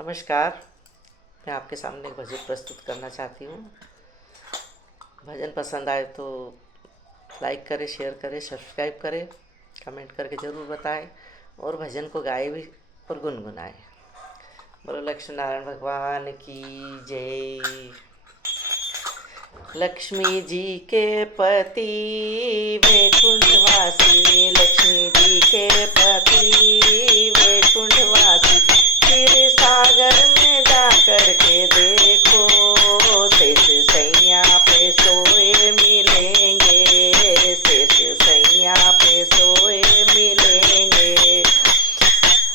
नमस्कार। मैं आपके सामने एक भजन प्रस्तुत करना चाहती हूँ। भजन पसंद आए तो लाइक करें, शेयर करें, सब्सक्राइब करें, कमेंट करके ज़रूर बताएं और भजन को गाए भी और गुनगुनाएं। बोलो लक्ष्मी नारायण भगवान की जय। लक्ष्मी जी के पति वैकुंठवासी, लक्ष्मी जी के पति वैकुंठवासी, क्षीर सागर में जा कर के देखो, शेष सैया पे सोए मिलेंगे, शेष सैया पे सोए मिलेंगे।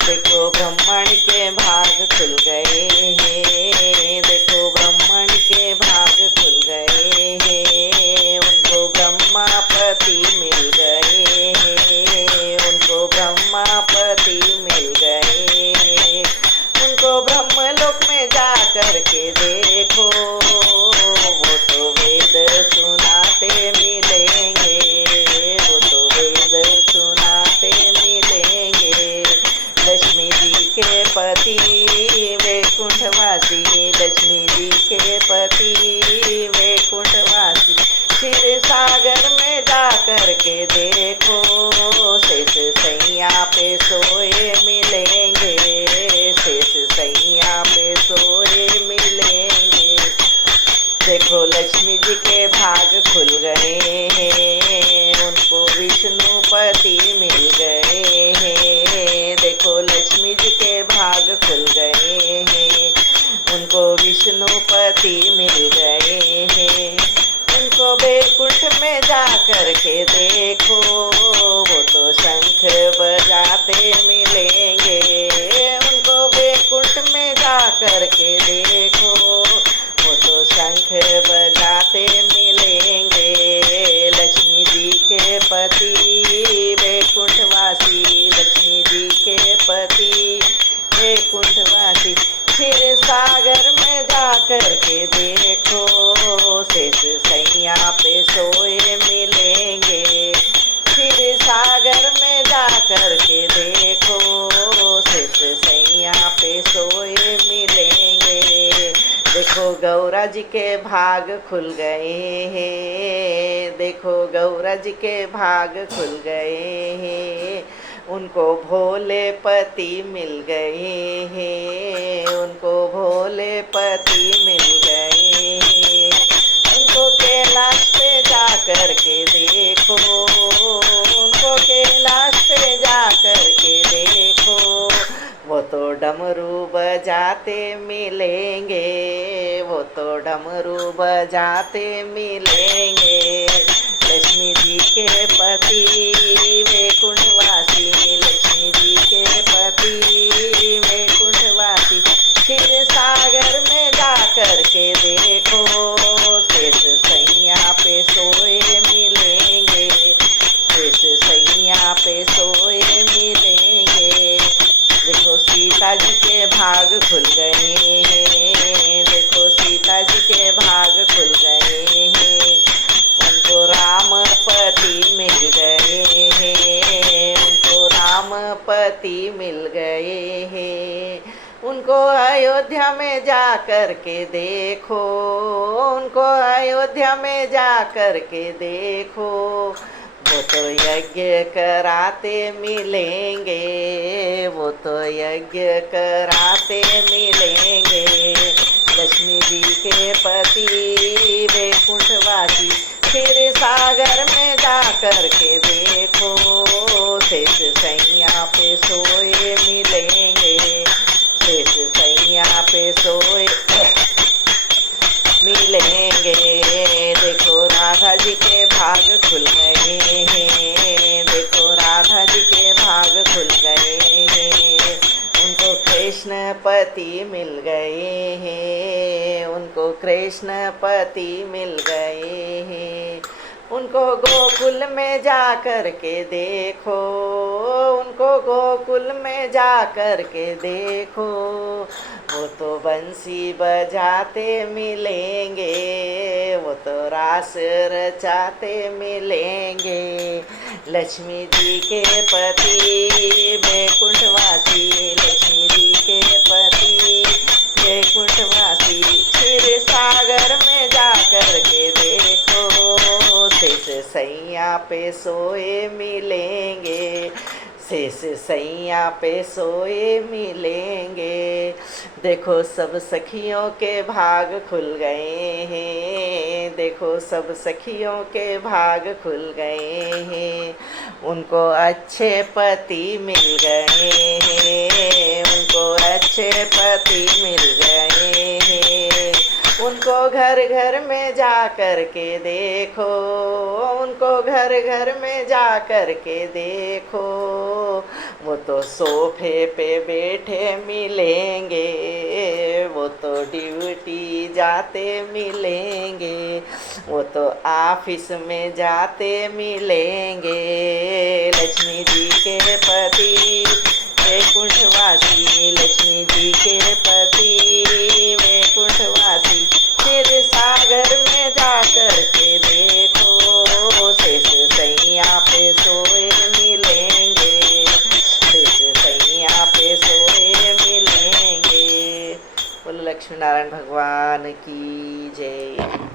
देखो ब्रह्मांड के भाग खुल गए हैं, देखो ब्रह्मांड के भाग खुल गए हैं, उनको ब्रह्मापति मिल गए हैं, उनको ब्रह्मापति मिल गए हैं। उनको ब्रह्मलोक में जा कर के देखो, वो तो वेद सुनाते मिलेंगे, वो तो वेद सुनाते मिलेंगे। लक्ष्मी जी के पति वैकुंठवासी, लक्ष्मी जी के पति वैकुंठवासी, क्षीर सागर में जा कर के देखो, शेष सैया पे सोए मिलेंगे, शेष सैया पे सोए मिलेंगे। देखो लक्ष्मी जी के भाग खुल गए हैं, उनको विष्णुपति मिल गए हैं। देखो लक्ष्मी जी के भाग खुल गए हैं, उनको विष्णुपति मिल गए हैं। उनको वैकुंठ में जा कर के देखो, वो तो शंख बजाते मिलेंगे, उनको वैकुंठ में जा कर के देखो, वो तो शंख बजाते मिलेंगे। लक्ष्मी जी के पति वैकुंठवासी, लक्ष्मी जी के पति वैकुंठवासी, क्षीर सागर में जा कर के देखो, शेष सैया पे सोए मिलेंगे, क्षीर सागर में जा कर के देखो, शेष सैया पे सोए मिलेंगे। देखो गौरा जी के भाग खुल गए हैं, देखो गौरा जी के भाग खुल गए हैं, उनको भोले पति मिल गए हैं, उनको भोले पति मिल गए हैं। उनको कैलाश पे जा कर के देखो, उनको कैलाश पे जा कर के देखो, वो तो डमरू बजाते मिलेंगे, वो तो डमरू बजाते मिलेंगे। लक्ष्मी जी के पति वैकुंठवासी, लक्ष्मी जी के पति वैकुंठवासी, क्षीर सागर में जा कर के देखो, शेष सैया पे सोए मिलेंगे, शेष सैया पे सोए मिलेंगे। देखो सीता जी के भाग खुल गए हैं, देखो सीता जी के भाग खुल गए हैं, उनको रामपति मिल गए हैं, उनको रामपति मिल गए हैं। उनको अयोध्या में जा कर के देखो, उनको अयोध्या में जा कर के देखो, वो तो यज्ञ कराते मिलेंगे, वो तो यज्ञ कराते मिलेंगे। लक्ष्मी जी के पति वैकुंठवासी, क्षीर सागर में जा कर के देखो, शेष सैया पे सोए मिलेंगे, शेष सैया पे सोए मिलेंगे। देखो राधा जी के भाग खुल गए हैं, देखो राधा जी के भाग खुल गए हैं, उनको कृष्ण पति मिल गए हैं, उनको कृष्ण पति मिल गए हैं। उनको गोकुल में जा कर के देखो, उनको गोकुल में जा कर के देखो, वो तो बंसी बजाते मिलेंगे, वो तो रास रचाते मिलेंगे। लक्ष्मी जी के पति वैकुंठवासी, लक्ष्मी जी के पति सोए मिलेंगे, शेष सैया पे सोए मिलेंगे। देखो सब सखियों के भाग खुल गए हैं, देखो सब सखियों के भाग खुल गए हैं। उनको अच्छे पति मिल गए हैं, उनको अच्छे पति मिल गए हैं। उनको घर घर में जा कर के देखो, उनको घर घर में जा कर के देखो, वो तो सोफे पे बैठे मिलेंगे, वो तो ड्यूटी जाते मिलेंगे, वो तो ऑफिस में जाते मिलेंगे। लक्ष्मी जी के पति वैकुंठवासी, लक्ष्मी जी के पति वैकुंठवासी, मेरे सागर में जाकर के देखो, शेष सैया पे सोए मिलेंगे, शेष सैया पे सोए मिलेंगे। बोलो लक्ष्मी नारायण भगवान की जय।